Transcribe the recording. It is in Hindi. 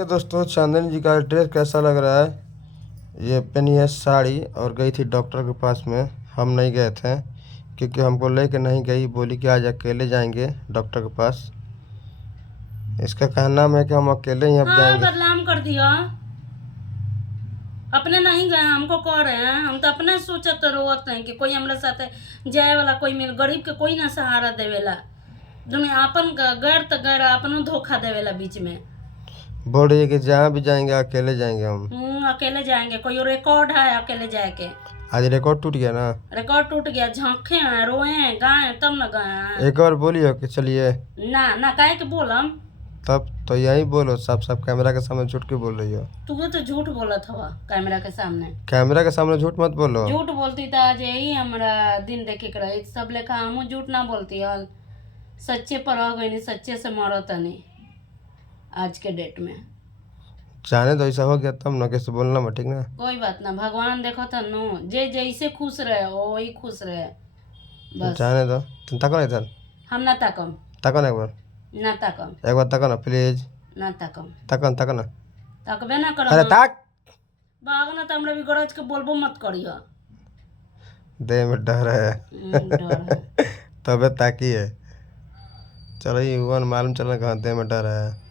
ये दोस्तों चांदनी जी का ड्रेस कैसा लग रहा है। ये पहनी है साड़ी और गई थी डॉक्टर के पास में। हम नहीं गए थे क्योंकि हमको लेके नहीं गई, बोली कि आज अकेले जाएंगे डॉक्टर के पास। इसका कहना है कि हम अकेले ही अब हाँ जाएंगे। बदनाम कर दिया। अपने नहीं गए, हमको कह रहे हैं। हम तो अपने सोचत रोवत हैं कि कोई हमारे साथ जाए वाला कोई मिल, गरीब के कोई ना सहारा देवेला। दुनिया अपन गैर तो गैर अपनो धोखा देवेला बीच में। बोल रही है कि जहाँ भी जाएंगे अकेले जाएंगे हम। अकेले जाएंगे, कोई रिकॉर्ड है अकेले जाए के। आज रिकॉर्ड टूट गया ना। रिकॉर्ड टूट गया, झांके हैं, रोए हैं, गाए तब न गए हैं। एक बार बोलियो कि चलिए। ना ना काहे के बोलम। तब तो यही बोलो, साफ साफ कैमरा के सामने झूठ क्यों बोल रही हो। तू तो झूठ बोलत हवा कैमरा के सामने। कैमरा के सामने झूठ मत बोलो। झूठ बोलती तो आज यही हमारा दिन देखे के रही। सब लेखा हमू झूठ ना बोलती हल। सच्चे पर रह गई, सच्चे से मरो तनी आज के डेट में। जाने तो ऐसा हो गया तब ना किसी बोलना मत, ठीक ना। कोई बात ना, भगवान देखो था नो, जे जैसे खुश रहे वो वही खुश रहे बस। जाने दो। तुम तको ना इधर। हम ना ताकम। तको ना एक बार। ना ताकम। एक बार तको ना प्लीज। ना ताकम। तको ना। ताकबे ना कर। अरे ताक। भाग ना तो हमरा भी गरज के बोलबो मत करियो। दे में डर है। डर है। तबे ताकी है। चलो ये हुआ मालूम चलना कहाँ दे में डर है।